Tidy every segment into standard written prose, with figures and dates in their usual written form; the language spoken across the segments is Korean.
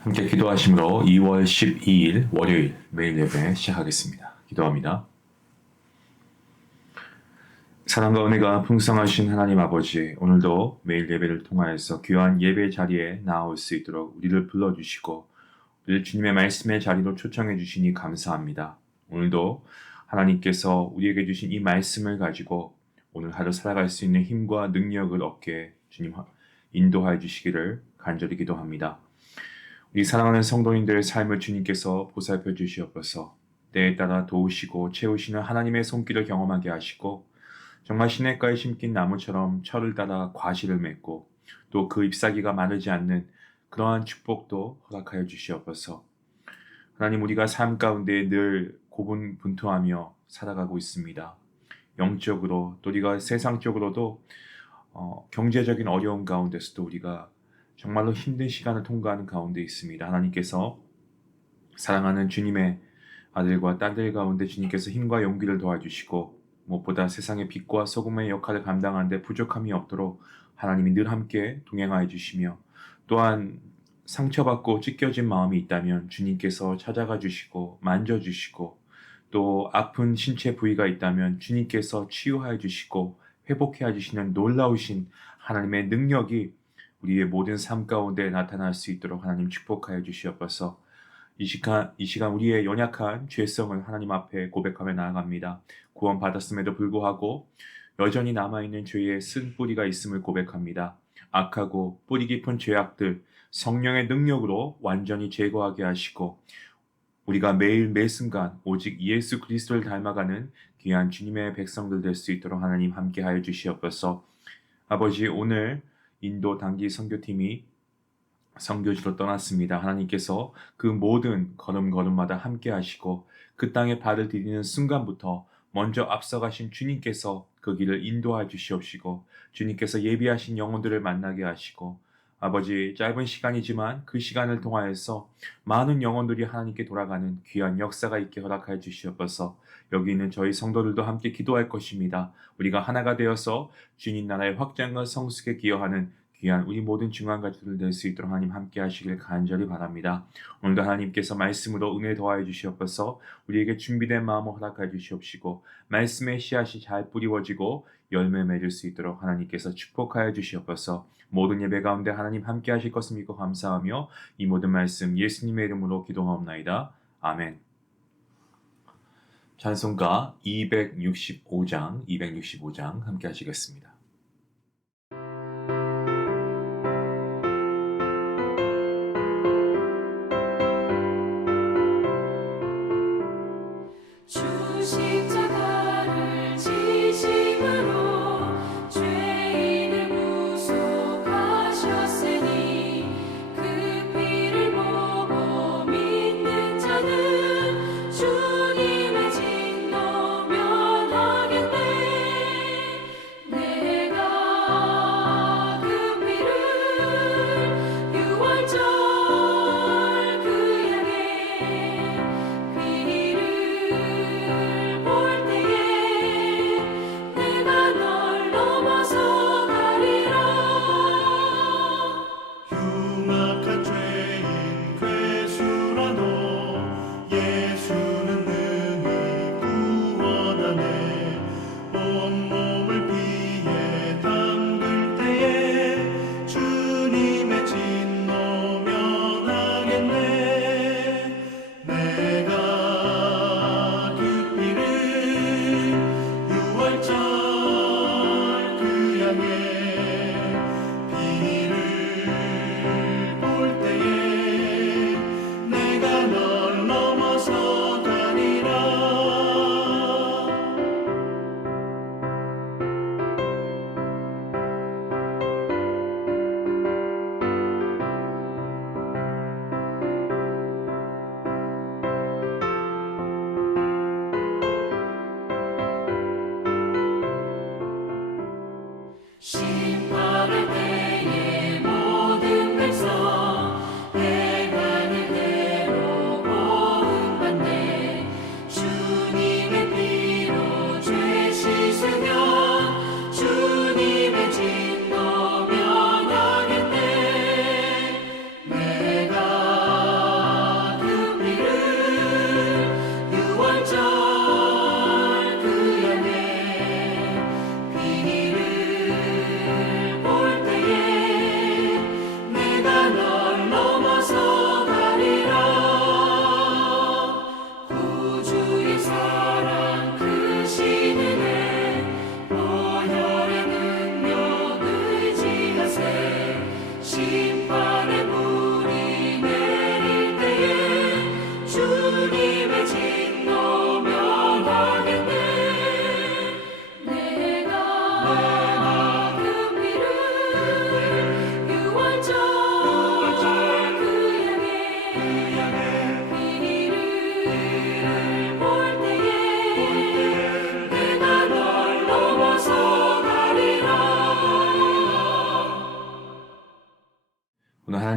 함께 기도하심으로 2월 12일 월요일 매일 예배 시작하겠습니다. 기도합니다. 사랑과 은혜가 풍성하신 하나님 아버지, 오늘도 매일 예배를 통하여서 귀한 예배 자리에 나아올 수 있도록 우리를 불러주시고 우리를 주님의 말씀의 자리로 초청해 주시니 감사합니다. 오늘도 하나님께서 우리에게 주신 이 말씀을 가지고 오늘 하루 살아갈 수 있는 힘과 능력을 얻게 주님 인도하여 주시기를 간절히 기도합니다. 우리 사랑하는 성도님들의 삶을 주님께서 보살펴 주시옵소서. 때에 따라 도우시고 채우시는 하나님의 손길을 경험하게 하시고 정말 시냇가에 심긴 나무처럼 철을 따라 과실을 맺고 또 그 잎사귀가 마르지 않는 그러한 축복도 허락하여 주시옵소서. 하나님, 우리가 삶 가운데 늘 고분분투하며 살아가고 있습니다. 영적으로 또 우리가 세상적으로도 경제적인 어려움 가운데서도 우리가 정말로 힘든 시간을 통과하는 가운데 있습니다. 하나님께서 사랑하는 주님의 아들과 딸들 가운데 주님께서 힘과 용기를 도와주시고 무엇보다 세상의 빛과 소금의 역할을 감당하는 데 부족함이 없도록 하나님이 늘 함께 동행하여 주시며 또한 상처받고 찢겨진 마음이 있다면 주님께서 찾아가 주시고 만져주시고 또 아픈 신체 부위가 있다면 주님께서 치유하여 주시고 회복해 주시는 놀라우신 하나님의 능력이 우리의 모든 삶 가운데 나타날 수 있도록 하나님 축복하여 주시옵소서. 이 시간 우리의 연약한 죄성을 하나님 앞에 고백하며 나아갑니다. 구원받았음에도 불구하고 여전히 남아있는 죄의 쓴뿌리가 있음을 고백합니다. 악하고 뿌리 깊은 죄악들 성령의 능력으로 완전히 제거하게 하시고 우리가 매일 매순간 오직 예수 그리스도를 닮아가는 귀한 주님의 백성들 될 수 있도록 하나님 함께하여 주시옵소서. 아버지, 오늘 인도 단기 선교팀이 선교지로 떠났습니다. 하나님께서 그 모든 걸음걸음마다 함께 하시고 그 땅에 발을 디디는 순간부터 먼저 앞서가신 주님께서 그 길을 인도하여 주시옵시고 주님께서 예비하신 영혼들을 만나게 하시고 아버지, 짧은 시간이지만 그 시간을 통하여서 많은 영혼들이 하나님께 돌아가는 귀한 역사가 있게 허락하여 주시옵소서. 여기 있는 저희 성도들도 함께 기도할 것입니다. 우리가 하나가 되어서 주님 나라의 확장과 성숙에 기여하는 귀한 우리 모든 중요한 가족들 될 수 있도록 하나님 함께 하시길 간절히 바랍니다. 오늘도 하나님께서 말씀으로 은혜 더하여 주시옵소서. 우리에게 준비된 마음을 허락하여 주시옵시고 말씀의 씨앗이 잘 뿌리워지고 열매 맺을 수 있도록 하나님께서 축복하여 주시옵소서. 모든 예배 가운데 하나님 함께 하실 것을 믿고 감사하며 이 모든 말씀 예수님의 이름으로 기도하옵나이다. 아멘. 찬송가 265장 함께 하시겠습니다. 주님의 진노 면하겠네.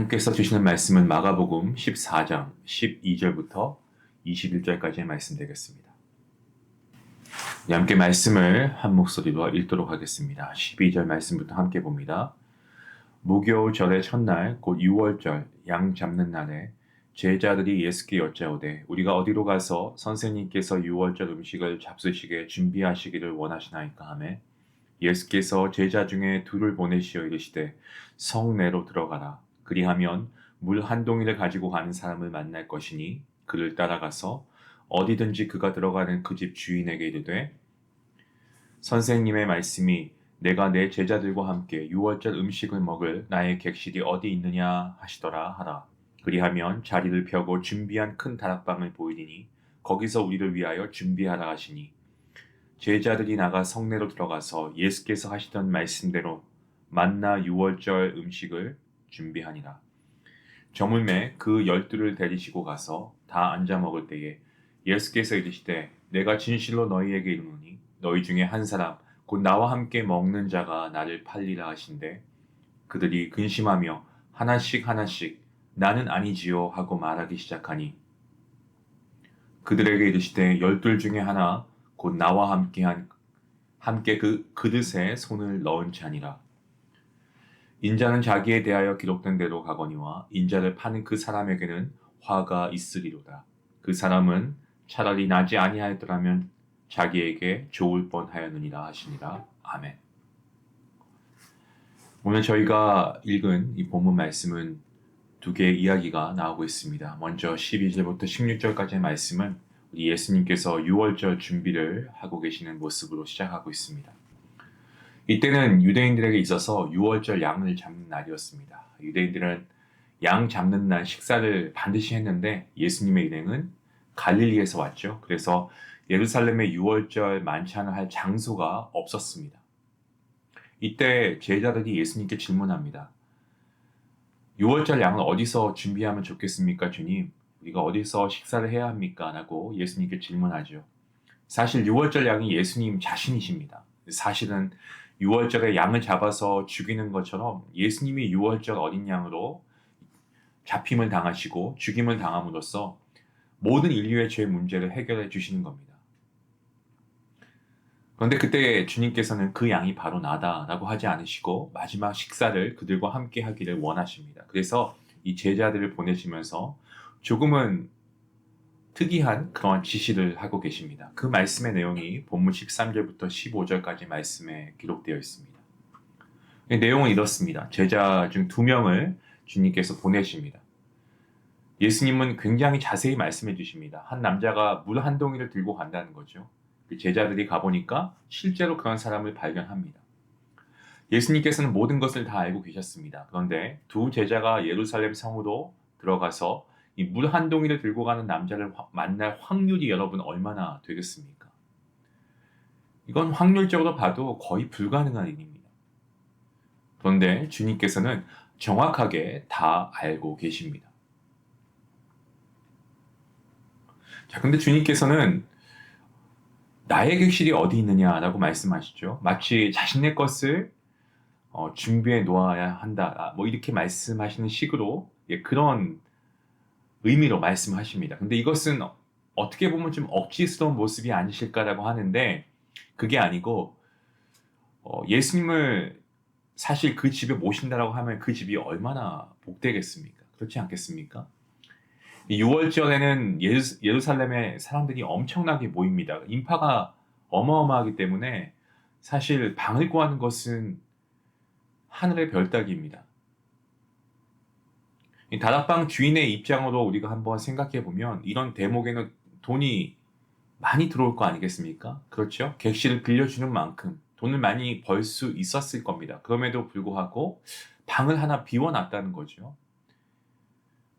하나님께서 주시는 말씀은 마가복음 14장 12절부터 21절까지의 말씀 되겠습니다. 함께 말씀을 한 목소리로 읽도록 하겠습니다. 12절 말씀부터 함께 봅니다. 무교절의 첫날 곧 6월절 양 잡는 날에 제자들이 예수께 여짜오되 우리가 어디로 가서 선생님께서 6월절 음식을 잡수시게 준비하시기를 원하시나이까 하매 예수께서 제자 중에 둘을 보내시어 이르시되 성내로 들어가라. 그리하면 물 한 동이를 가지고 가는 사람을 만날 것이니 그를 따라가서 어디든지 그가 들어가는 그 집 주인에게 이르되 선생님의 말씀이 내가 내 제자들과 함께 6월절 음식을 먹을 나의 객실이 어디 있느냐 하시더라 하라. 그리하면 자리를 펴고 준비한 큰 다락방을 보이리니 거기서 우리를 위하여 준비하라 하시니 제자들이 나가 성내로 들어가서 예수께서 하시던 말씀대로 만나 6월절 음식을 준비하니라. 저물매 그 12를 데리시고 가서 다 앉아 먹을 때에 예수께서 이르시되 내가 진실로 너희에게 이르노니 너희 중에 한 사람 곧 나와 함께 먹는 자가 나를 팔리라 하신대 그들이 근심하며 하나씩 나는 아니지요 하고 말하기 시작하니 그들에게 이르시되 12 중에 하나 곧 나와 함께 그 그릇에 손을 넣은 자니라. 인자는 자기에 대하여 기록된 대로 가거니와 인자를 파는 그 사람에게는 화가 있으리로다. 그 사람은 차라리 나지 아니하였더라면 자기에게 좋을 뻔하였느니라 하시니라. 아멘. 오늘 저희가 읽은 이 본문 말씀은 두 개의 이야기가 나오고 있습니다. 먼저 12절부터 16절까지의 말씀은 우리 예수님께서 6월절 준비를 하고 계시는 모습으로 시작하고 있습니다. 이때는 유대인들에게 있어서 6월절 양을 잡는 날이었습니다. 유대인들은 양 잡는 날 식사를 반드시 했는데 예수님의 일행은 갈릴리에서 왔죠. 그래서 예루살렘의 6월절 만찬을 할 장소가 없었습니다. 이때 제자들이 예수님께 질문합니다. 6월절 양을 어디서 준비하면 좋겠습니까, 주님? 우리가 어디서 식사를 해야 합니까? 라고 예수님께 질문하죠. 사실 6월절 양이 예수님 자신이십니다. 사실은 6월절에 양을 잡아서 죽이는 것처럼 예수님이 6월절 어린 양으로 잡힘을 당하시고 죽임을 당함으로써 모든 인류의 죄 문제를 해결해 주시는 겁니다. 그런데 그때 주님께서는 그 양이 바로 나다라고 하지 않으시고 마지막 식사를 그들과 함께 하기를 원하십니다. 그래서 이 제자들을 보내시면서 조금은 특이한 그런 지시를 하고 계십니다. 그 말씀의 내용이 본문 13절부터 15절까지 말씀에 기록되어 있습니다. 내용은 이렇습니다. 제자 중 2명을 주님께서 보내십니다. 예수님은 굉장히 자세히 말씀해 주십니다. 한 남자가 물 한 동이를 들고 간다는 거죠. 제자들이 가보니까 실제로 그런 사람을 발견합니다. 예수님께서는 모든 것을 다 알고 계셨습니다. 그런데 두 제자가 예루살렘 성으로 들어가서 이 물 한 동이를 들고 가는 남자를 만날 확률이 여러분 얼마나 되겠습니까? 이건 확률적으로 봐도 거의 불가능한 일입니다. 그런데 주님께서는 정확하게 다 알고 계십니다. 자, 근데 주님께서는 나의 객실이 어디 있느냐라고 말씀하시죠. 마치 자신의 것을 준비해 놓아야 한다. 뭐 이렇게 말씀하시는 식으로 그런 의미로 말씀하십니다. 근데 이것은 어떻게 보면 좀 억지스러운 모습이 아니실까라고 하는데 그게 아니고 예수님을 사실 그 집에 모신다라고 하면 그 집이 얼마나 복되겠습니까? 그렇지 않겠습니까? 6월절에는 예루살렘에 사람들이 엄청나게 모입니다. 인파가 어마어마하기 때문에 사실 방을 구하는 것은 하늘의 별 따기입니다. 이 다락방 주인의 입장으로 우리가 한번 생각해 보면 이런 대목에는 돈이 많이 들어올 거 아니겠습니까? 그렇죠? 객실을 빌려주는 만큼 돈을 많이 벌 수 있었을 겁니다. 그럼에도 불구하고 방을 하나 비워놨다는 거죠.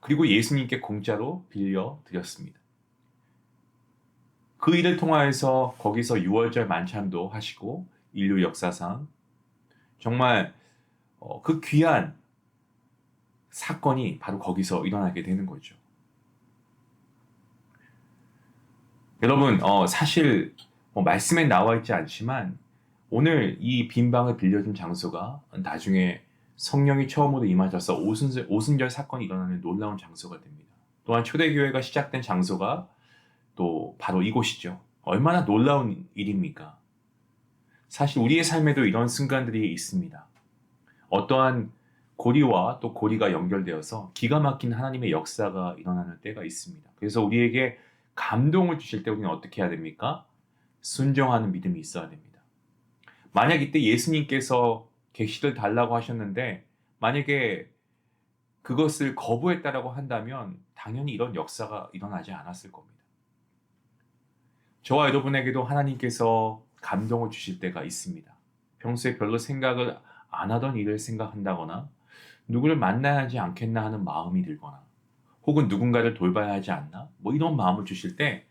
그리고 예수님께 공짜로 빌려드렸습니다. 그 일을 통하여서 거기서 6월절 만찬도 하시고 인류 역사상 정말 그 귀한 사건이 바로 거기서 일어나게 되는 거죠. 여러분 사실 말씀에 나와 있지 않지만 오늘 이 빈 방을 빌려준 장소가 나중에 성령이 처음으로 임하셔서 오순절 사건이 일어나는 놀라운 장소가 됩니다. 또한 초대교회가 시작된 장소가 또 바로 이곳이죠. 얼마나 놀라운 일입니까? 사실 우리의 삶에도 이런 순간들이 있습니다. 어떠한 고리와 또 고리가 연결되어서 기가 막힌 하나님의 역사가 일어나는 때가 있습니다. 그래서 우리에게 감동을 주실 때 우리는 어떻게 해야 됩니까? 순종하는 믿음이 있어야 됩니다. 만약 이때 예수님께서 계시를 달라고 하셨는데 만약에 그것을 거부했다라고 한다면 당연히 이런 역사가 일어나지 않았을 겁니다. 저와 여러분에게도 하나님께서 감동을 주실 때가 있습니다. 평소에 별로 생각을 안 하던 일을 생각한다거나 누구를 만나야 하지 않겠나 하는 마음이 들거나 혹은 누군가를 돌봐야 하지 않나 뭐 이런 마음을 주실 때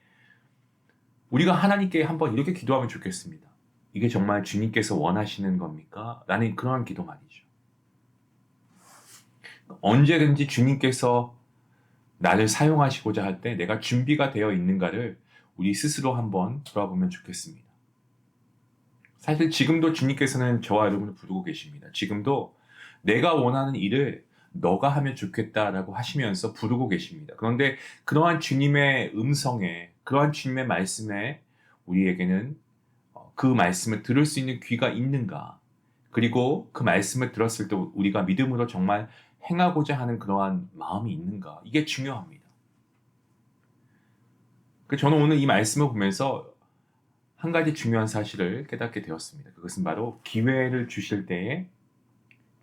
우리가 하나님께 한번 이렇게 기도하면 좋겠습니다. 이게 정말 주님께서 원하시는 겁니까? 라는 그러한 기도 말이죠. 언제든지 주님께서 나를 사용하시고자 할 때 내가 준비가 되어 있는가를 우리 스스로 한번 돌아보면 좋겠습니다. 사실 지금도 주님께서는 저와 여러분을 부르고 계십니다. 지금도 내가 원하는 일을 너가 하면 좋겠다라고 하시면서 부르고 계십니다. 그런데 그러한 주님의 음성에, 그러한 주님의 말씀에 우리에게는 그 말씀을 들을 수 있는 귀가 있는가? 그리고 그 말씀을 들었을 때 우리가 믿음으로 정말 행하고자 하는 그러한 마음이 있는가? 이게 중요합니다. 저는 오늘 이 말씀을 보면서 한 가지 중요한 사실을 깨닫게 되었습니다. 그것은 바로 기회를 주실 때에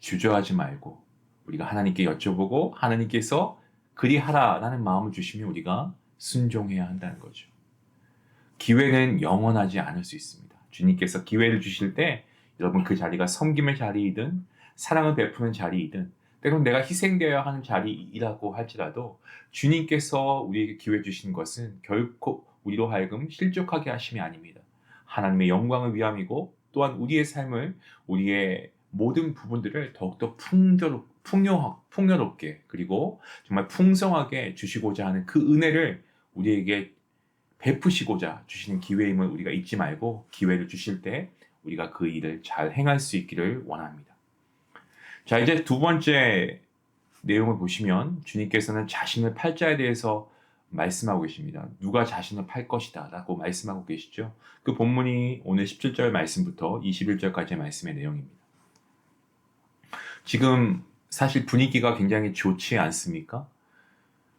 주저하지 말고 우리가 하나님께 여쭤보고 하나님께서 그리하라라는 마음을 주시면 우리가 순종해야 한다는 거죠. 기회는 영원하지 않을 수 있습니다. 주님께서 기회를 주실 때 여러분 그 자리가 섬김의 자리이든 사랑을 베푸는 자리이든 때로는 내가 희생되어야 하는 자리이라고 할지라도 주님께서 우리에게 기회 주신 것은 결코 우리로 하여금 실족하게 하심이 아닙니다. 하나님의 영광을 위함이고 또한 우리의 삶을 우리의 모든 부분들을 더욱더 풍요롭게 그리고 정말 풍성하게 주시고자 하는 그 은혜를 우리에게 베푸시고자 주시는 기회임을 우리가 잊지 말고 기회를 주실 때 우리가 그 일을 잘 행할 수 있기를 원합니다. 자, 이제 두 번째 내용을 보시면 주님께서는 자신을 팔 자에 대해서 말씀하고 계십니다. 누가 자신을 팔 것이다 라고 말씀하고 계시죠. 그 본문이 오늘 17절 말씀부터 21절까지의 말씀의 내용입니다. 지금 사실 분위기가 굉장히 좋지 않습니까?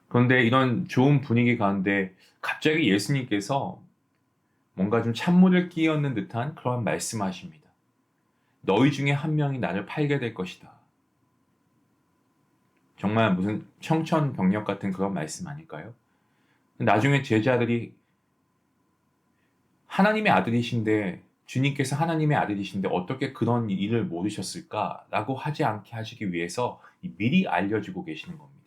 그런데 이런 좋은 분위기 가운데 갑자기 예수님께서 뭔가 좀 찬물을 끼얹는 듯한 그런 말씀하십니다. 너희 중에 한 명이 나를 팔게 될 것이다. 정말 무슨 청천벽력 같은 그런 말씀 아닐까요? 나중에 제자들이 하나님의 아들이신데 주님께서 하나님의 아들이신데 어떻게 그런 일을 모르셨을까라고 하지 않게 하시기 위해서 미리 알려주고 계시는 겁니다.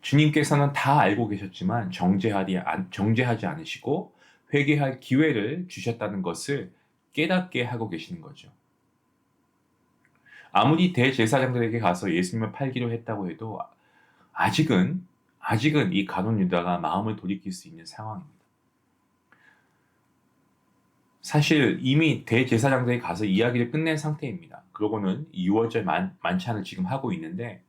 주님께서는 다 알고 계셨지만 정죄하지 않으시고 회개할 기회를 주셨다는 것을 깨닫게 하고 계시는 거죠. 아무리 대제사장들에게 가서 예수님을 팔기로 했다고 해도 아직은 이 가룟 유다가 마음을 돌이킬 수 있는 상황입니다. 사실 이미 대제사장들이 가서 이야기를 끝낸 상태입니다. 그러고는 유월절 만찬을 지금 하고 있는데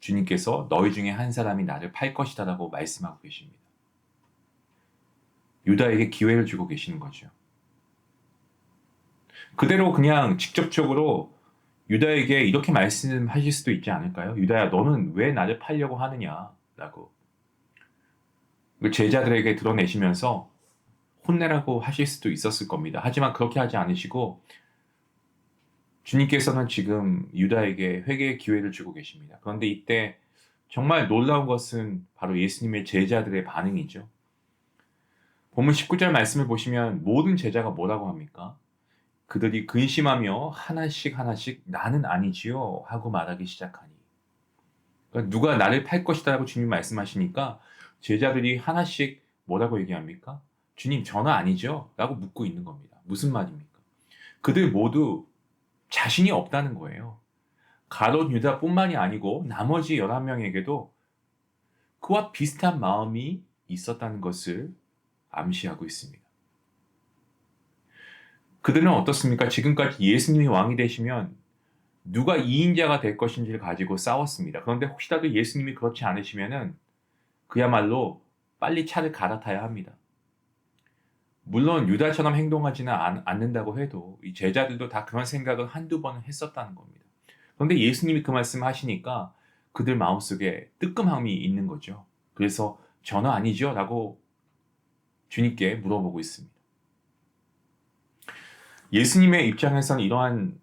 주님께서 너희 중에 한 사람이 나를 팔 것이다 라고 말씀하고 계십니다. 유다에게 기회를 주고 계시는 거죠. 그대로 그냥 직접적으로 유다에게 이렇게 말씀하실 수도 있지 않을까요? 유다야, 너는 왜 나를 팔려고 하느냐? 라고. 제자들에게 드러내시면서 혼내라고 하실 수도 있었을 겁니다. 하지만 그렇게 하지 않으시고 주님께서는 지금 유다에게 회개의 기회를 주고 계십니다. 그런데 이때 정말 놀라운 것은 바로 예수님의 제자들의 반응이죠. 본문 19절 말씀을 보시면 모든 제자가 뭐라고 합니까? 그들이 근심하며 하나씩 나는 아니지요 하고 말하기 시작하니. 그러니까 누가 나를 팔 것이다 라고 주님 말씀하시니까 제자들이 하나씩 뭐라고 얘기합니까? 주님, 저는 아니죠 라고 묻고 있는 겁니다. 무슨 말입니까? 그들 모두 자신이 없다는 거예요. 가룟 유다뿐만이 아니고 나머지 11명에게도 그와 비슷한 마음이 있었다는 것을 암시하고 있습니다. 그들은 어떻습니까? 지금까지 예수님이 왕이 되시면 누가 이인자가 될 것인지를 가지고 싸웠습니다. 그런데 혹시라도 예수님이 그렇지 않으시면은 그야말로 빨리 차를 갈아타야 합니다. 물론 유다처럼 행동하지는 않는다고 해도 이 제자들도 다 그런 생각을 한두 번은 했었다는 겁니다. 그런데 예수님이 그 말씀을 하시니까 그들 마음속에 뜨끔함이 있는 거죠. 그래서 전혀 아니죠? 라고 주님께 물어보고 있습니다. 예수님의 입장에서는 이러한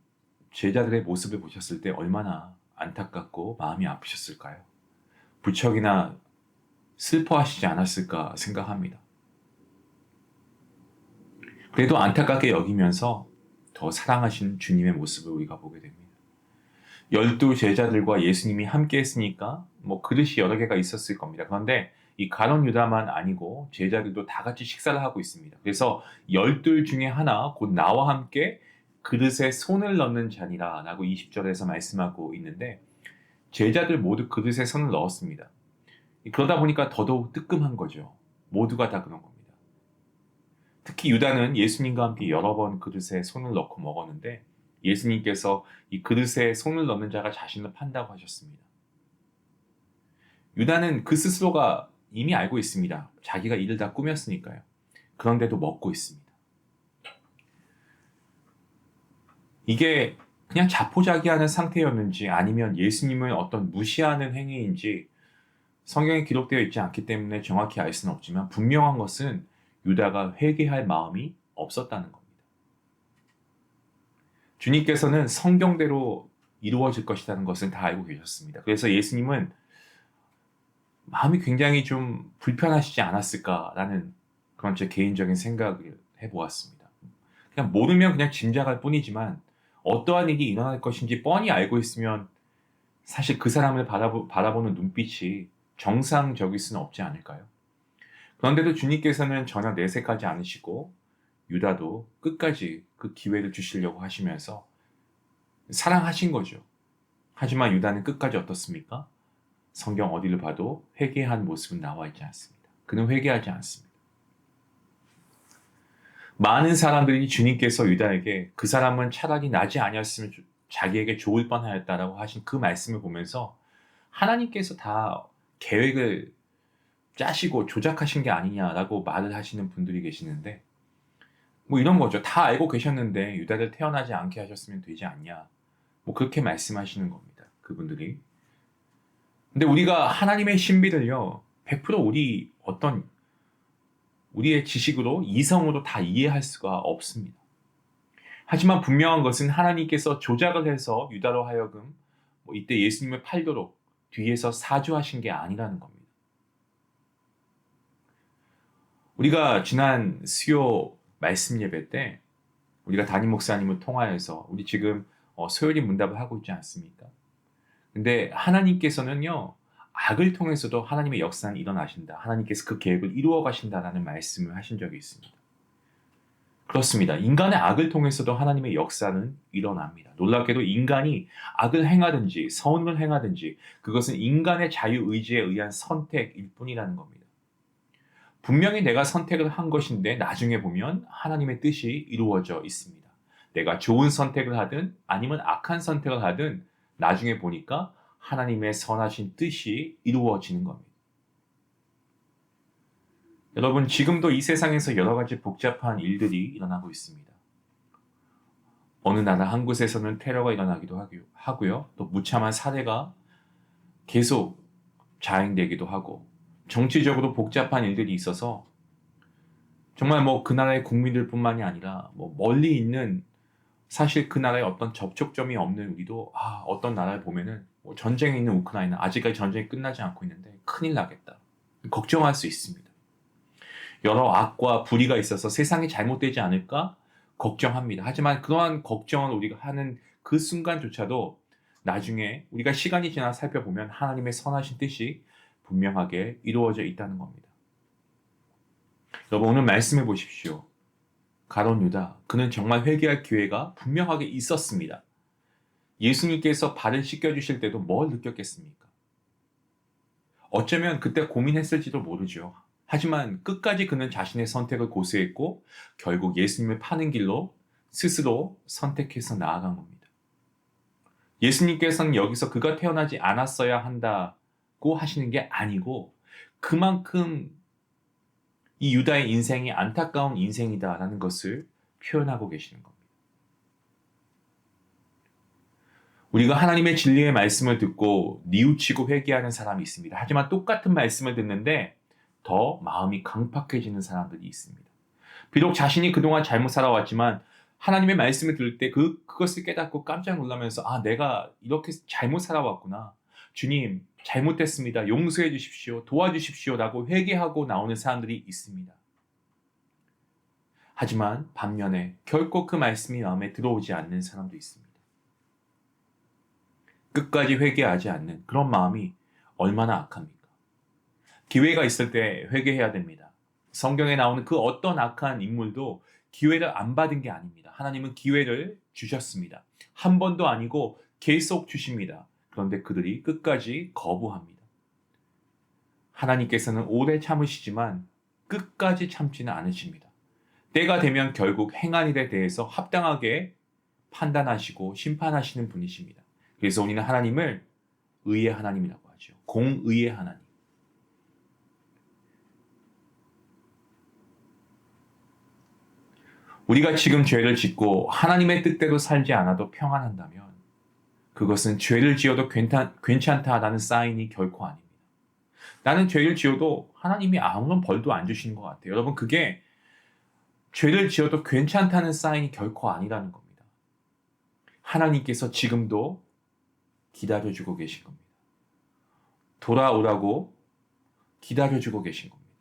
제자들의 모습을 보셨을 때 얼마나 안타깝고 마음이 아프셨을까요? 부척이나 슬퍼하시지 않았을까 생각합니다. 그래도 안타깝게 여기면서 더 사랑하신 주님의 모습을 우리가 보게 됩니다. 12 제자들과 예수님이 함께 했으니까 뭐 그릇이 여러 개가 있었을 겁니다. 그런데 이 가룟 유다만 아니고 제자들도 다 같이 식사를 하고 있습니다. 그래서 12 중에 하나 곧 나와 함께 그릇에 손을 넣는 자니라 라고 20절에서 말씀하고 있는데 제자들 모두 그릇에 손을 넣었습니다. 그러다 보니까 더더욱 뜨끔한 거죠. 모두가 다 그런 겁니다. 특히 유다는 예수님과 함께 여러 번 그릇에 손을 넣고 먹었는데 예수님께서 이 그릇에 손을 넣는 자가 자신을 판다고 하셨습니다. 유다는 그 스스로가 이미 알고 있습니다. 자기가 일을 다 꾸몄으니까요. 그런데도 먹고 있습니다. 이게 그냥 자포자기하는 상태였는지 아니면 예수님을 어떤 무시하는 행위인지 성경에 기록되어 있지 않기 때문에 정확히 알 수는 없지만 분명한 것은 유다가 회개할 마음이 없었다는 겁니다. 주님께서는 성경대로 이루어질 것이라는 것을 다 알고 계셨습니다. 그래서 예수님은 마음이 굉장히 좀 불편하시지 않았을까라는 그런 제 개인적인 생각을 해보았습니다. 그냥 모르면 그냥 짐작할 뿐이지만 어떠한 일이 일어날 것인지 뻔히 알고 있으면 사실 그 사람을 바라보는 눈빛이 정상적일 수는 없지 않을까요? 그런데도 주님께서는 전혀 내색하지 않으시고 유다도 끝까지 그 기회를 주시려고 하시면서 사랑하신 거죠. 하지만 유다는 끝까지 어떻습니까? 성경 어디를 봐도 회개한 모습은 나와 있지 않습니다. 그는 회개하지 않습니다. 많은 사람들이 주님께서 유다에게 그 사람은 차라리 나지 아니었으면 자기에게 좋을 뻔하였다라고 하신 그 말씀을 보면서 하나님께서 다 계획을 짜시고 조작하신 게 아니냐라고 말을 하시는 분들이 계시는데 뭐 이런 거죠. 다 알고 계셨는데 유다를 태어나지 않게 하셨으면 되지 않냐. 뭐 그렇게 말씀하시는 겁니다. 그분들이. 근데 우리가 하나님의 신비를요. 100% 우리의 지식으로 이성으로 다 이해할 수가 없습니다. 하지만 분명한 것은 하나님께서 조작을 해서 유다로 하여금 이때 예수님을 팔도록 뒤에서 사주하신 게 아니라는 겁니다. 우리가 지난 수요 말씀 예배 때 우리가 담임 목사님을 통하여서 우리 지금 소요리 문답을 하고 있지 않습니까? 근데 하나님께서는요, 악을 통해서도 하나님의 역사는 일어나신다. 하나님께서 그 계획을 이루어 가신다라는 말씀을 하신 적이 있습니다. 그렇습니다. 인간의 악을 통해서도 하나님의 역사는 일어납니다. 놀랍게도 인간이 악을 행하든지 선을 행하든지 그것은 인간의 자유의지에 의한 선택일 뿐이라는 겁니다. 분명히 내가 선택을 한 것인데 나중에 보면 하나님의 뜻이 이루어져 있습니다. 내가 좋은 선택을 하든 아니면 악한 선택을 하든 나중에 보니까 하나님의 선하신 뜻이 이루어지는 겁니다. 여러분, 지금도 이 세상에서 여러 가지 복잡한 일들이 일어나고 있습니다. 어느 나라 한 곳에서는 테러가 일어나기도 하고요. 또 무참한 사례가 계속 자행되기도 하고 정치적으로 복잡한 일들이 있어서 정말 그 나라의 국민들뿐만이 아니라 멀리 있는 사실 그 나라에 어떤 접촉점이 없는 우리도 어떤 나라를 보면은 전쟁에 있는 우크라이나 아직까지 전쟁이 끝나지 않고 있는데 큰일 나겠다. 걱정할 수 있습니다. 여러 악과 불의가 있어서 세상이 잘못되지 않을까 걱정합니다. 하지만 그러한 걱정을 우리가 하는 그 순간조차도 나중에 우리가 시간이 지나 살펴보면 하나님의 선하신 뜻이 분명하게 이루어져 있다는 겁니다. 여러분 오늘 말씀해 보십시오. 가룟 유다, 그는 정말 회개할 기회가 분명하게 있었습니다. 예수님께서 발을 씻겨주실 때도 뭘 느꼈겠습니까? 어쩌면 그때 고민했을지도 모르죠. 하지만 끝까지 그는 자신의 선택을 고수했고 결국 예수님을 파는 길로 스스로 선택해서 나아간 겁니다. 예수님께서는 여기서 그가 태어나지 않았어야 한다고 하시는 게 아니고 그만큼 이 유다의 인생이 안타까운 인생이다라는 것을 표현하고 계시는 겁니다. 우리가 하나님의 진리의 말씀을 듣고 뉘우치고 회개하는 사람이 있습니다. 하지만 똑같은 말씀을 듣는데 더 마음이 강팍해지는 사람들이 있습니다. 비록 자신이 그동안 잘못 살아왔지만 하나님의 말씀을 들을 때 그것을 깨닫고 깜짝 놀라면서 내가 이렇게 잘못 살아왔구나. 주님, 잘못됐습니다. 용서해 주십시오. 도와주십시오. 라고 회개하고 나오는 사람들이 있습니다. 하지만 반면에 결코 그 말씀이 마음에 들어오지 않는 사람도 있습니다. 끝까지 회개하지 않는 그런 마음이 얼마나 악합니까? 기회가 있을 때 회개해야 됩니다. 성경에 나오는 그 어떤 악한 인물도 기회를 안 받은 게 아닙니다. 하나님은 기회를 주셨습니다. 한 번도 아니고 계속 주십니다. 그런데 그들이 끝까지 거부합니다. 하나님께서는 오래 참으시지만 끝까지 참지는 않으십니다. 때가 되면 결국 행한 일에 대해서 합당하게 판단하시고 심판하시는 분이십니다. 그래서 우리는 하나님을 의의 하나님이라고 하죠. 공의의 하나님. 우리가 지금 죄를 짓고 하나님의 뜻대로 살지 않아도 평안한다면 그것은 죄를 지어도 괜찮다라는 사인이 결코 아닙니다. 나는 죄를 지어도 하나님이 아무런 벌도 안 주시는 것 같아요. 여러분, 그게 죄를 지어도 괜찮다는 사인이 결코 아니라는 겁니다. 하나님께서 지금도 기다려주고 계신 겁니다. 돌아오라고 기다려주고 계신 겁니다.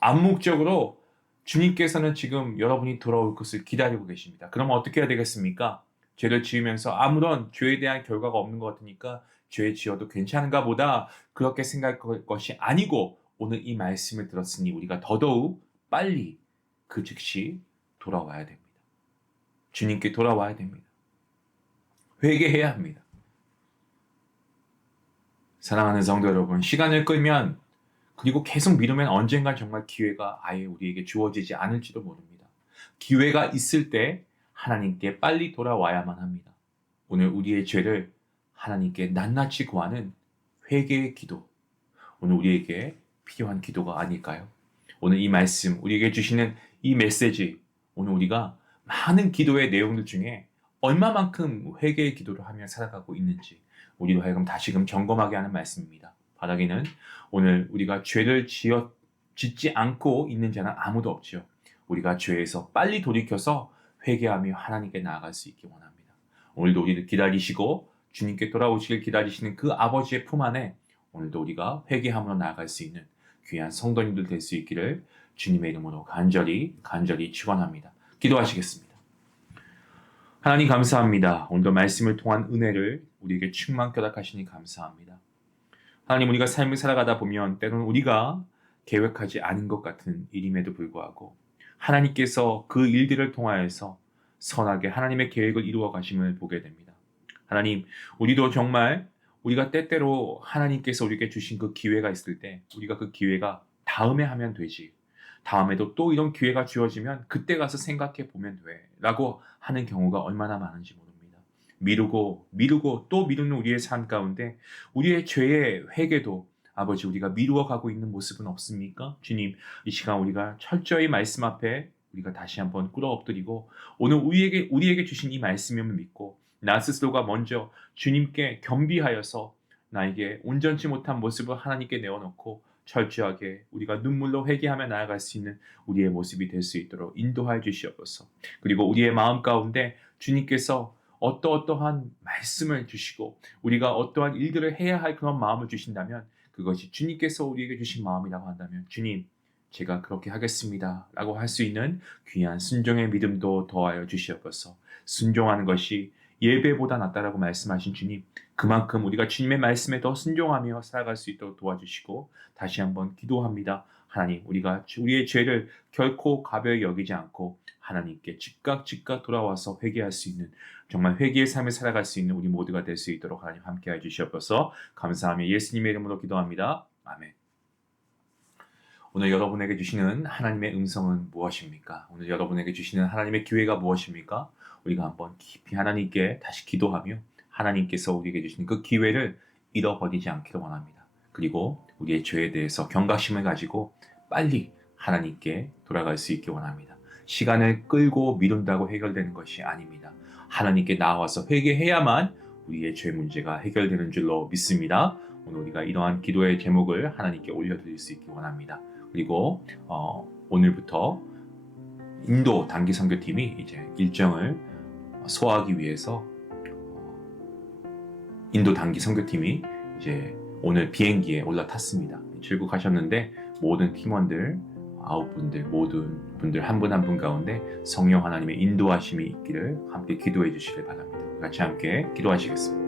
암묵적으로 주님께서는 지금 여러분이 돌아올 것을 기다리고 계십니다. 그러면 어떻게 해야 되겠습니까? 죄를 지으면서 아무런 죄에 대한 결과가 없는 것 같으니까 죄 지어도 괜찮은가 보다 그렇게 생각할 것이 아니고 오늘 이 말씀을 들었으니 우리가 더더욱 빨리 그 즉시 돌아와야 됩니다. 주님께 돌아와야 됩니다. 회개해야 합니다. 사랑하는 성도 여러분, 시간을 끌면 그리고 계속 미루면 언젠가 정말 기회가 아예 우리에게 주어지지 않을지도 모릅니다. 기회가 있을 때 하나님께 빨리 돌아와야만 합니다. 오늘 우리의 죄를 하나님께 낱낱이 구하는 회개의 기도, 오늘 우리에게 필요한 기도가 아닐까요? 오늘 이 말씀, 우리에게 주시는 이 메시지, 오늘 우리가 많은 기도의 내용들 중에 얼마만큼 회개의 기도를 하며 살아가고 있는지 우리로 하여금 다시금 점검하게 하는 말씀입니다. 바라기는 오늘 우리가 죄를 짓지 않고 있는 자는 아무도 없죠. 우리가 죄에서 빨리 돌이켜서 회개하며 하나님께 나아갈 수 있기 원합니다. 오늘도 우리를 기다리시고 주님께 돌아오시길 기다리시는 그 아버지의 품 안에 오늘도 우리가 회개함으로 나아갈 수 있는 귀한 성도님들 될 수 있기를 주님의 이름으로 간절히 축원합니다. 기도하시겠습니다. 하나님 감사합니다. 오늘도 말씀을 통한 은혜를 우리에게 충만케 허락하시니 감사합니다. 하나님, 우리가 삶을 살아가다 보면 때로는 우리가 계획하지 않은 것 같은 일임에도 불구하고 하나님께서 그 일들을 통하여서 선하게 하나님의 계획을 이루어 가심을 보게 됩니다. 하나님, 우리도 정말 우리가 때때로 하나님께서 우리에게 주신 그 기회가 있을 때 우리가 그 기회가 다음에 하면 되지, 다음에도 또 이런 기회가 주어지면 그때 가서 생각해 보면 돼 라고 하는 경우가 얼마나 많은지 모릅니다. 미루고 또 미루는 우리의 삶 가운데 우리의 죄의 회개도 아버지 우리가 미루어 가고 있는 모습은 없습니까? 주님, 이 시간 우리가 철저히 말씀 앞에 우리가 다시 한번 꿇어 엎드리고 오늘 우리에게 주신 이 말씀임을 믿고 나 스스로가 먼저 주님께 겸비하여서 나에게 온전치 못한 모습을 하나님께 내어놓고 철저하게 우리가 눈물로 회개하며 나아갈 수 있는 우리의 모습이 될 수 있도록 인도하여 주시옵소서. 그리고 우리의 마음 가운데 주님께서 어떠한 말씀을 주시고 우리가 어떠한 일들을 해야 할 그런 마음을 주신다면 그것이 주님께서 우리에게 주신 마음이라고 한다면 주님, 제가 그렇게 하겠습니다 라고 할 수 있는 귀한 순종의 믿음도 더하여 주시옵소서. 순종하는 것이 예배보다 낫다라고 말씀하신 주님, 그만큼 우리가 주님의 말씀에 더 순종하며 살아갈 수 있도록 도와주시고 다시 한번 기도합니다. 하나님, 우리가 우리의 죄를 결코 가벼이 여기지 않고 하나님께 즉각 돌아와서 회개할 수 있는 정말 회개의 삶을 살아갈 수 있는 우리 모두가 될 수 있도록 하나님 함께해 주시옵소서. 감사하며 예수님의 이름으로 기도합니다. 아멘. 오늘 여러분에게 주시는 하나님의 음성은 무엇입니까? 오늘 여러분에게 주시는 하나님의 기회가 무엇입니까? 우리가 한번 깊이 하나님께 다시 기도하며 하나님께서 우리에게 주시는 그 기회를 잃어버리지 않기를 원합니다. 그리고 우리의 죄에 대해서 경각심을 가지고 빨리 하나님께 돌아갈 수 있기 원합니다. 시간을 끌고 미룬다고 해결되는 것이 아닙니다. 하나님께 나와서 회개해야만 우리의 죄 문제가 해결되는 줄로 믿습니다. 오늘 우리가 이러한 기도의 제목을 하나님께 올려드릴 수 있기 원합니다. 그리고 오늘부터 인도 단기 선교팀이 이제 일정을 소화하기 위해서 인도 단기 선교팀이 이제 오늘 비행기에 올라탔습니다. 출국하셨는데 모든 팀원들 9분들 모든 분들 한 분 한 분 가운데 성령 하나님의 인도하심이 있기를 함께 기도해 주시길 바랍니다. 같이 함께 기도하시겠습니다.